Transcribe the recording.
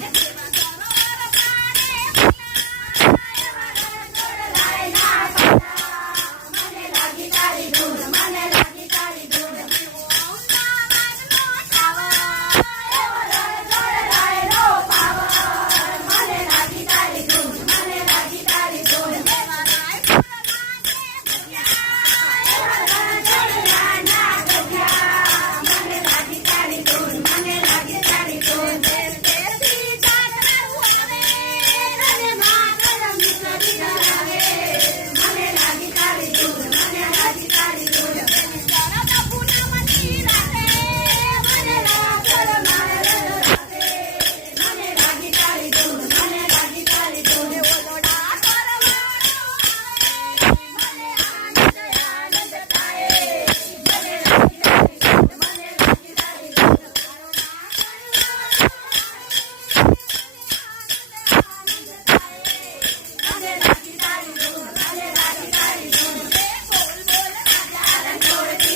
તારી તારી ડોલ